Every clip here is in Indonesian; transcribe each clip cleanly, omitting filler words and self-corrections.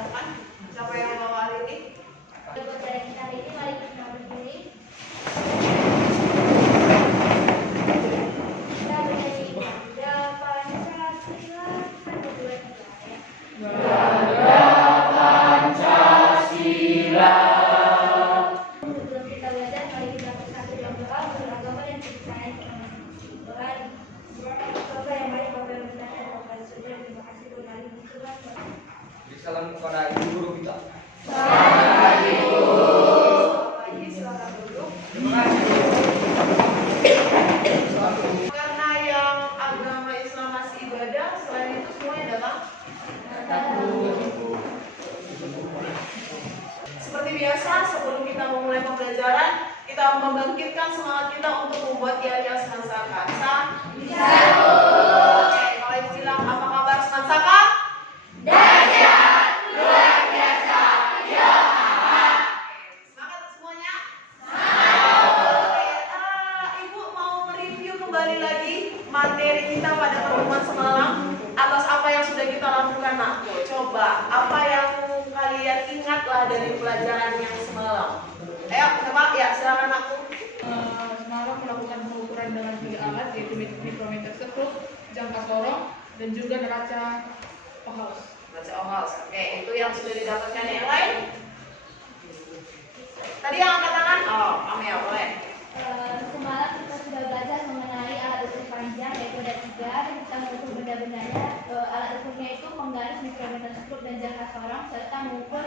Silakan. Siapa yang bawa hari ini? Pelajaran kita hari ini, mari kita berdiri. Kita bernyanyi Bangga Pancasila 1, 2, 3 ya. Bangga Pancasila. Sebelum kita belajar, mari kita bersatu dalam doa beragama dan kepercayaan kita. Tuhan, Bapak yang baik, Bapak yang benar, Bapak yang suci, terima kasih Tuhan hari ini Tuhan. Salam kepada ibu guru kita. Silakan duduk. Terima kasih. Karena yang agama Islam masih ibadah, selain itu semuanya adalah seperti biasa. Sebelum kita memulai pembelajaran, kita membangkitkan semangat kita untuk membuat yel-yel Semansaka. Bisa? Oke, kalau ibu bilang apa kabar Semansaka? Semangat semuanya? Ibu mau mereview kembali lagi materi kita pada pertemuan semalam atas apa yang sudah kita lakukan, Nakku. Coba, apa yang kalian ingatlah dari pelajaran yang semalam? Ayo, coba ya, silakan Nakku. Semalam melakukan pengukuran dengan 3 alat, yaitu mikrometer skrup, jangka sorong, dan juga neraca Ohaus. Baca Ohaus. Oke, itu yang sudah didapatkan. Yang lain? Tadi yang angkat tangan? Oh, Amel, boleh. Semalam kita sudah belajar mengenai alat ukur panjang, yaitu ada 3, dan kita mengukur benda-bendanya. Alat ukurnya itu penggaris, mikrometer skrup, dan jangka sorong, serta mengukur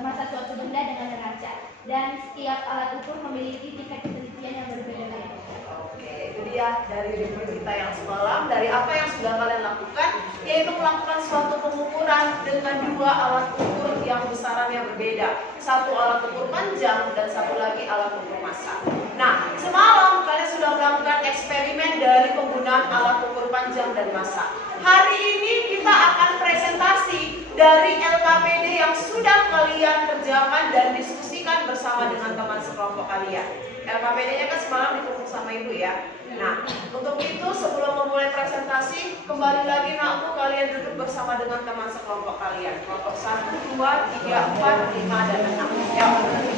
massa suatu benda dengan neraca. Dan setiap alat ukur memiliki tingkat ketelitian yang berbeda-beda. Oke, itu dia dari review kita yang semalam. Dari apa yang sudah kalian lakukan, yaitu melakukan suatu pengukuran dengan 2 alat ukur yang besarannya berbeda. Satu alat ukur panjang dan satu lagi alat ukur massa. Nah, semalam kalian sudah melakukan eksperimen dari penggunaan alat ukur panjang dan massa. Hari ini kita akan presentasi dari LKPD yang sudah kalian kerjakan dan diskusikan bersama dengan teman sekelompok kalian. LKPD-nya kan semalam dikumpul sama ibu ya. Nah, untuk itu sebelum memulai presentasi, kembali lagi Nakku, kalian duduk bersama dengan teman sekelompok kalian. Kelompok 1, 2, 3, 4, 5, dan 6. Ya,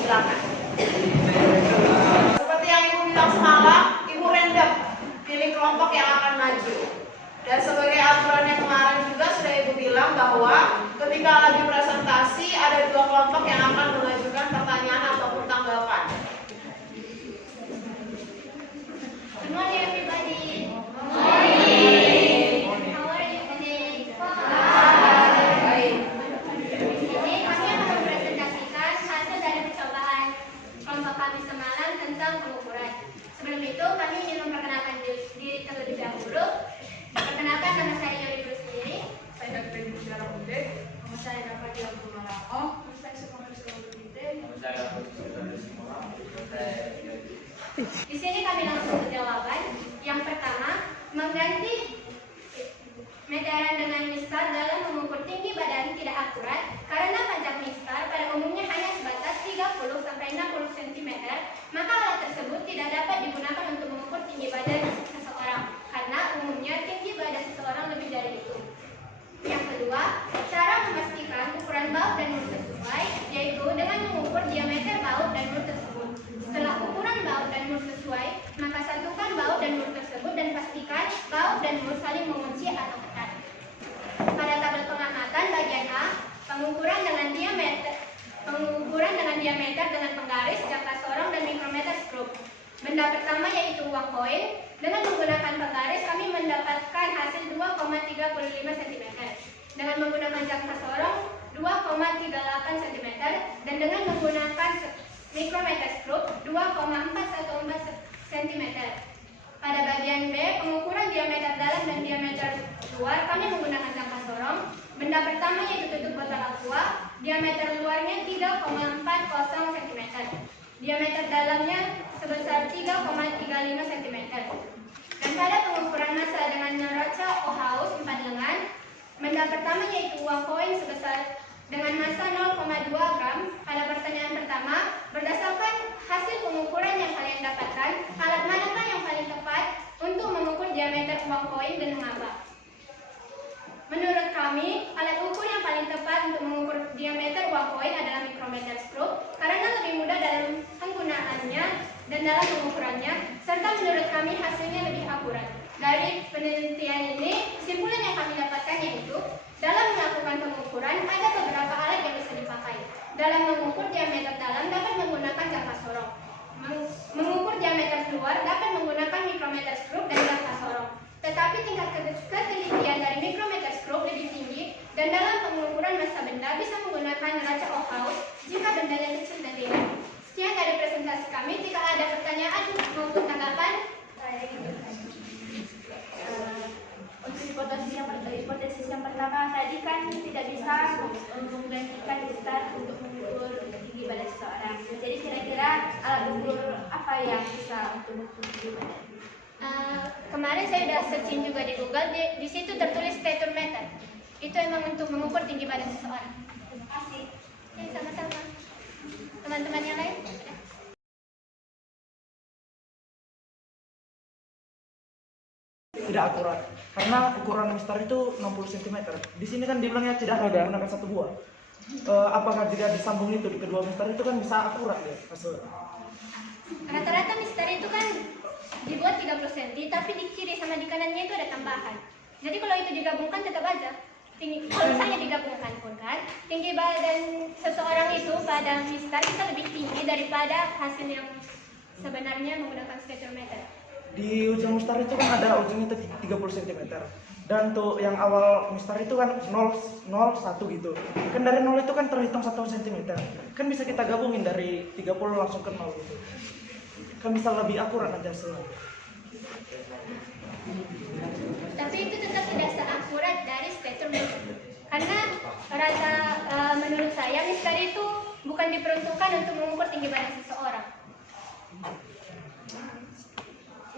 silakan. Seperti yang ibu bilang semalam, ibu random pilih kelompok yang akan maju. Dan sebagai aturan yang kemarin juga sudah ibu bilang bahwa ketika lagi presentasi ada 2 kelompok yang akan mengajukan pertanyaan ataupun tanggapan. Good morning, everybody. Good morning. How are you today? Baik. Ini kami akan mempresentasikan hasil dari percobaan kelompok kami semalam tentang pengukuran. Sebelum itu, kami ingin memperkenalkan diri terlebih dahulu. Perkenalkan, nama saya Yoli Sendiri. Saya Dr. Indra Mude. Nama saya dapat dilakukan Marao. Saya sekolah di sekolah Binte. Di sini kami langsung ke jawaban. Yang pertama, mengganti meteran dengan mistar dalam mengukur tinggi badan tidak akurat karena panjang mistar pada umumnya hanya sebatas 30-60 cm, maka alat tersebut tidak dapat digunakan untuk mengukur tinggi badan seseorang karena umumnya tinggi badan seseorang lebih dari itu. Yang kedua, cara memastikan ukuran baut dan mur sesuai, yaitu dengan mengukur diameter baut dan mur tersebut. Setelah ukuran baut dan mur sesuai, maka satukan baut dan mur tersebut dan pastikan baut dan mur saling mengunci atau ketat. Pada tabel pengamatan bagian A, pengukuran dengan diameter dengan penggaris, jangka sorong, dan mikrometer skrup. Benda pertama yaitu uang koin. Dengan menggunakan penggaris kami mendapatkan hasil 2,35 cm. Dengan menggunakan jangka sorong 2,38 cm dan dengan menggunakan mikrometer skrup 2,414 cm. Pada bagian B, pengukuran diameter dalam dan diameter luar kami menggunakan jangka sorong. Benda pertama yaitu tutup botol aqua, diameter luarnya 3,40 cm. Diameter dalamnya sebesar 3,35 cm. Dan pada pengukuran massa dengan neraca Ohaus 4 lengan, benda pertama yaitu uang koin sebesar dengan massa 0,2 gram. Pada pertanyaan pertama, berdasarkan hasil pengukuran yang kalian dapatkan, alat manakah yang paling tepat untuk mengukur diameter uang koin dan mengapa? Menurut kami, alat ukur yang paling tepat untuk mengukur diameter uang koin adalah mikrometer stroke karena lebih mudah dalam penggunaannya dan dalam pengukurannya, serta menurut kami hasilnya lebih akurat. Dari penelitian ini, kesimpulan yang kami dapatkan yaitu dalam melakukan pengukuran ada beberapa alat yang bisa dipakai. Dalam mengukur diameter dalam dapat menggunakan jangka sorong. Mengukur diameter luar dapat menggunakan mikrometer stroke dan jangka sorong. Tetapi tingkat ketelitian dari mikrometer stroke lebih tinggi dan dalam pengukuran massa benda bisa menggunakan neraca Ohlson jika bendanya kecil dan ringan. Sekian dari presentasi kami. Jika ada pertanyaan maupun tanggapan, untuk hipotesis yang pertama tadi kan tidak bisa menggantikan mistar untuk mengukur tinggi badan seseorang. Jadi kira-kira alat ukur apa yang bisa untuk mengukur tinggi badan? kemarin saya sudah searching juga di Google, di situ tertulis statometer. Itu emang untuk mengukur tinggi badan seseorang. Terima kasih. Oke, sama-sama. Teman-teman yang lain? Tidak akurat karena ukuran mistar itu 60 cm. Di sini kan dibilangnya tidak ada menggunakan satu buah. Apakah jika disambung itu di kedua mistar itu kan bisa akurat ya hasilnya? Rata-rata mistar itu kan dibuat 30 cm, tapi di kiri sama di kanannya itu ada tambahan. Jadi kalau itu digabungkan tetap aja tinggi. Kalau misalnya digabungkan pun kan, tinggi badan seseorang itu pada mistar bisa lebih tinggi daripada hasil yang sebenarnya menggunakan statometer. Di ujung mistar itu kan ada ujungnya 30 cm. Dan untuk yang awal mistar itu kan 0, 1 gitu. Kan dari 0 itu kan terhitung 1 cm. Kan bisa kita gabungin dari 30 langsung ke 0 gitu. Kan bisa lebih akurat aja hasilnya. Tapi itu tetap tidak seakurat dari statometer. Karena menurut saya mistar itu bukan diperuntukkan untuk mengukur tinggi badan seseorang.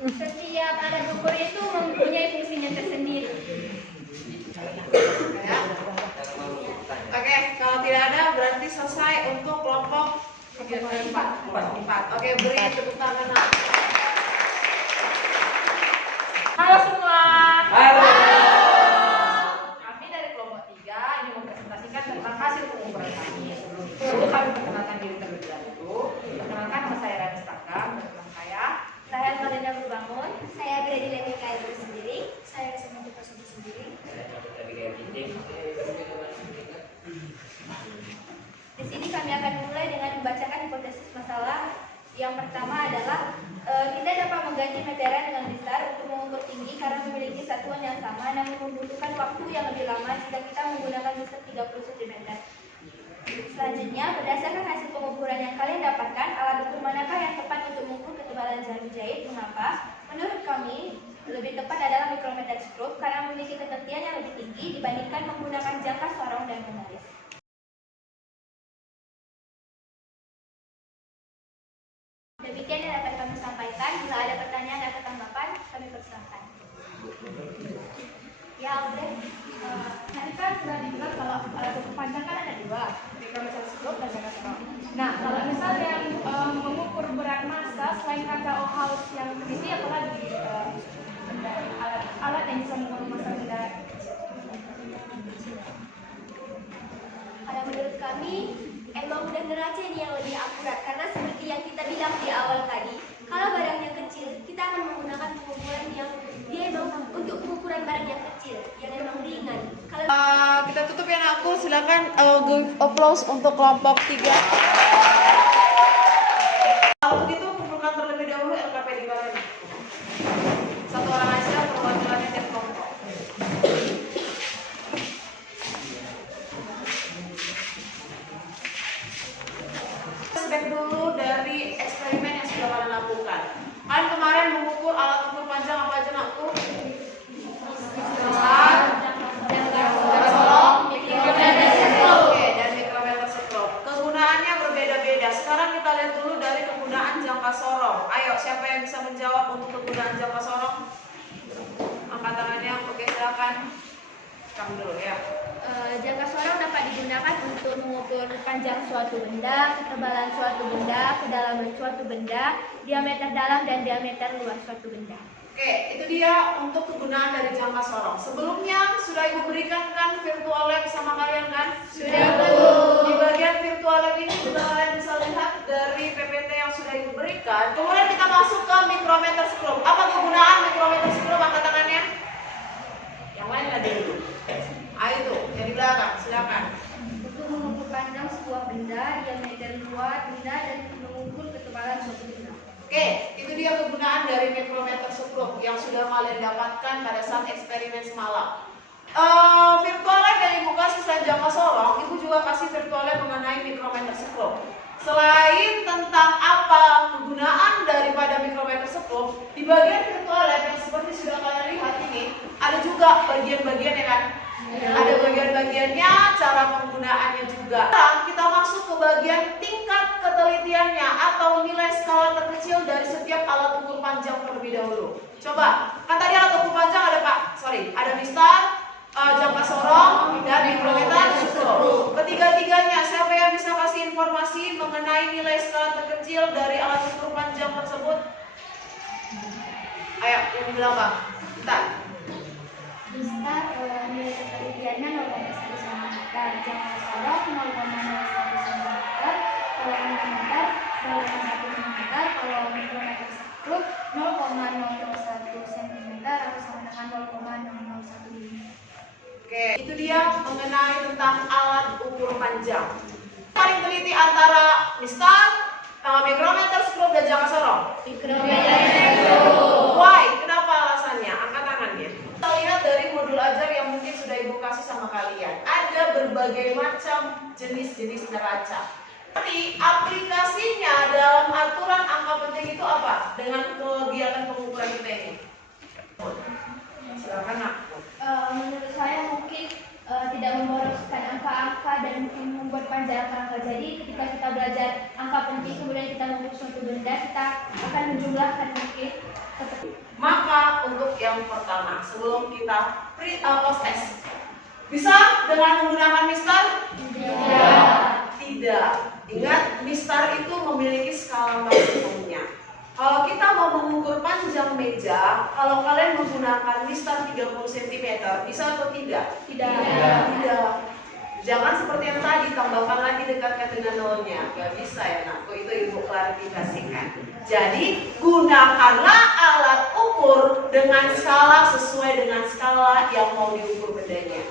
Setiap alat ukur itu mempunyai fungsinya tersendiri. Oke, kalau tidak ada berarti selesai untuk kelompok 4. Oke, beri tepuk tangan. Halo semua. Halo. Kami dari kelompok 3 ini mempresentasikan tentang hasil pengukuran kami. Sebelum kami perkenalkan diri terlebih dahulu, perkenalkan nama saya Rani Staka, teman saya. Saya Marina Berbangun. Saya Grady Lemika itu sendiri. Saya Semantik Kosovo sendiri. Di sini kami akan mulai dengan membacakan hipotesis masalah. Yang pertama adalah kita dapat mengganti meteran dengan mistar untuk mengukur tinggi karena memiliki satuan yang sama namun membutuhkan waktu yang lebih lama jika kita menggunakan mistar 30 cm. Selanjutnya, berdasarkan hasil pengukuran yang kalian dapatkan, alat ukur manakah yang tepat untuk mengukur ketebalan jarum jahit? Mengapa? Menurut kami, lebih tepat adalah mikrometer stroke karena memiliki ketelitian yang lebih tinggi dibandingkan menggunakan jangka sorong dan penggaris. Demikian yang dapat kami sampaikan. Bila ada pertanyaan atau tanggapan, kami persilahkan. Ya, udah. Tadi kan sudah dibilang kalau alat ukur panjang kan ada 2, mikrometer stroke dan jangka sorong. Nah, kalau misal yang mengukur berat massa selain kaca Ohlson yang teliti, apalagi alat yang bisa mengukur massa benda. Kalau menurut kami, emang udah neraca ini yang lebih akurat karena seperti yang kita bilang di awal tadi, kalau barangnya kecil, kita akan menggunakan pengukuran yang dia emang untuk pengukuran barang yang kecil, yang emang ringan. Kalau Kita tutup ya anakku, silakan give applause untuk kelompok 3. Untuk itu kumpulkan terlebih dahulu LKP di kalian. Satu orang aja perwakilannya tiap kelompok. Flashback dulu dari eksperimen yang sudah kalian lakukan. Kalian kemarin mengukur alat ukur panjang apa aja anakku? Oke, dan mikrometer stroke. Kegunaannya berbeda-beda. Sekarang kita lihat dulu dari kegunaan jangka sorong. Ayo, siapa yang bisa menjawab untuk kegunaan jangka sorong? Angkat tangannya. Oke, silakan. Kamu dulu ya. jangka sorong dapat digunakan untuk mengukur panjang suatu benda, ketebalan suatu benda, kedalaman suatu benda, diameter dalam dan diameter luar suatu benda. Oke, itu dia untuk kegunaan dari jangka sorong. Sebelumnya sudah Ibu berikan kan virtual lab sama kalian kan? Sudah, Bu. Di bagian virtual lab ini juga kalian bisa lihat dari PPT yang sudah Ibu berikan. Kemudian kita masuk ke micrometer scroll. Apa kegunaan micrometer scroll? Angkat tangannya. Yang lain ada dulu. Ayo itu, yang di belakang, silakan. Untuk mengukur panjang sebuah benda, diameter luar benda, dan mengukur ketebalan suatu benda. Oke, itu dia kegunaan dari micrometer scroll yang sudah kalian dapatkan pada saat eksperimen semalam. Virtual lab yang Ibu kasih selain jangka sorong, Ibu juga kasih virtual lab mengenai micrometer scroll. Selain tentang apa kegunaan daripada micrometer scroll, di bagian virtual lab yang seperti sudah kalian lihat ini, ada juga bagian-bagiannya kan? Ada bagian-bagiannya, cara penggunaannya juga. Sekarang kita masuk ke bagian tingkat ketelitiannya atau nilai skala terkecil dari setiap alat ukur panjang terlebih dahulu. Coba, kan tadi alat ukur panjang ada ada mistar, jangka sorong, dan micrometer scroll. Ketiga-tiganya, siapa yang bisa kasih informasi mengenai nilai skala terkecil dari alat ukur panjang tersebut? Ayo, yang di belakang. Bentar. Mistar nilai ketelitiannya 0,1 cm, jangka sorong 0,01 cm, kalau micrometer 0,1 cm, kalau micrometer scroll 0,001 cm atau sama dengan 0,001 mm. Oke, itu dia mengenai tentang alat ukur panjang. Paling teliti antara mistar, micrometer scroll, dan jangka sorong. Why? Kenapa alasannya? Angkat tangannya. Kita lihat dari modul ajar yang mungkin sudah Ibu kasih sama kalian. Ada berbagai macam jenis-jenis neraca. Tapi aplikasinya dalam aturan angka penting itu apa? Dengan kegiatan pengukuran kita ini. Silakan Nak. Menurut saya mungkin tidak memboroskan angka-angka dan mungkin membuat panjang angka. Jadi ketika kita belajar angka penting kemudian kita mengukur suatu benda, kita akan menjumlahkan mungkin. Maka untuk yang pertama, sebelum kita post test, bisa dengan menggunakan mistar? Tidak. Ingat, mistar itu memiliki skala maksimumnya. Kalau kita mau mengukur panjang meja, kalau kalian menggunakan mistar 30 cm, bisa atau tidak? Tidak. Jangan seperti yang tadi, tambahkan lagi dekatkan dengan nolnya. Gak bisa ya Nak, itu Ibu klarifikasikan. Jadi, gunakanlah alat ukur dengan skala sesuai dengan skala yang mau diukur bendanya.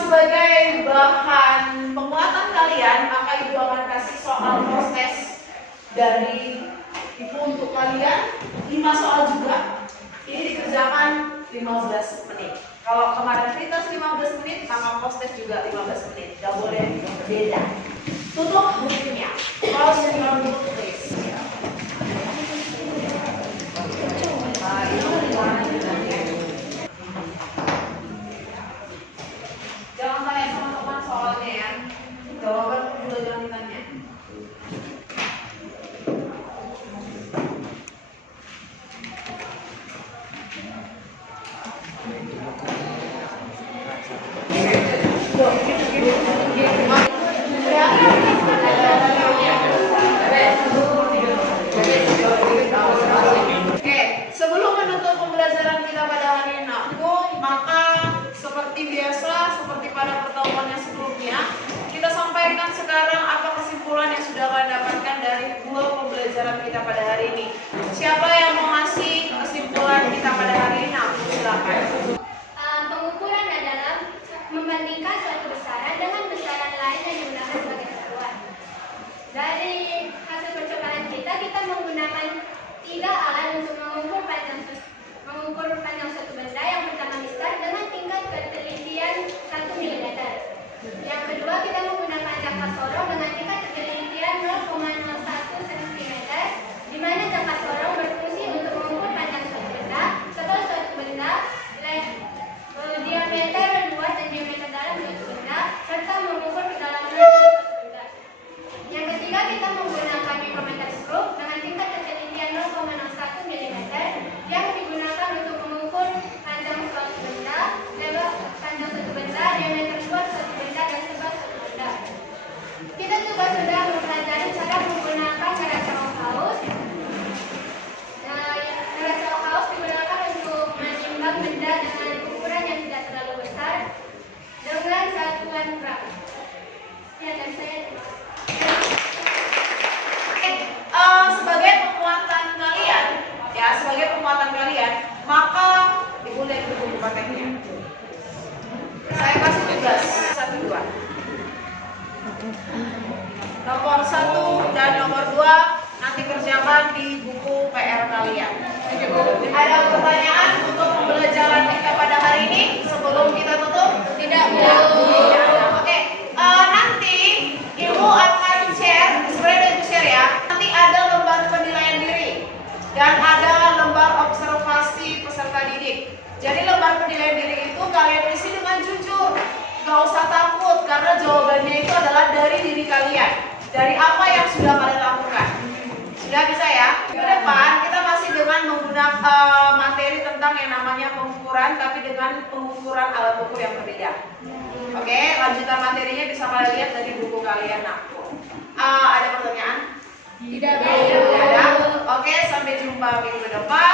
Sebagai bahan penguatan kalian, maka Ibu akan kasih soal post test dari Ibu untuk kalian, 5 soal juga. Ini dikerjakan 15 menit. Kalau kemarin pretest 15 menit, maka post test juga 15 menit. Gak boleh beda. Tutup bukunya. Close your book please. Jangan tanya sama teman soalnya ya. Jawaban juga jangan ditanya. Oke, sebelum menutup pembelajaran kita pada hari ini, maka seperti biasa, seperti pada pertemuan yang sebelumnya, kita sampaikan sekarang apa kesimpulan yang sudah kalian dapatkan dari 2 pembelajaran kita pada hari ini. Siapa yang mau ngasih kesimpulan kita pada hari ini? Silakan. Pengukuran adalah membandingkan suatu besaran dengan besaran lain yang digunakan sebagai satuan. Dari hasil percobaan kita menggunakan 3 alat untuk mengukur panjang suatu benda. Yang pertama mistar dengan tingkat ketelitian 1 mm. Yang kedua kita menggunakan jangka sorong dengan tingkat ketelitian 0,01 cm, di mana jangka sorong berfungsi untuk mengukur panjang suatu benda. Setelah suatu benda Nomor 1 dan nomor 2 nanti kerjakan di buku PR kalian. Ada pertanyaan untuk pembelajaran kita pada hari ini sebelum kita tutup? Tidak. Oke, nanti Ibu akan share, sebenarnya udah Ibu share ya. Nanti ada lembar penilaian diri dan ada lembar observasi peserta didik. Jadi lembar penilaian diri itu kalian isi dengan jujur, gak usah takut karena jawabannya itu adalah dari diri kalian, dari apa yang sudah kalian lakukan. Sudah bisa ya? Ke depan kita masih dengan menggunakan materi tentang yang namanya pengukuran, tapi dengan pengukuran alat ukur yang berbeda. Oke, lanjutan materinya bisa kalian lihat dari buku kalian. Nah, ada pertanyaan? Tidak. Tidak ada. Oke, sampai jumpa minggu depan.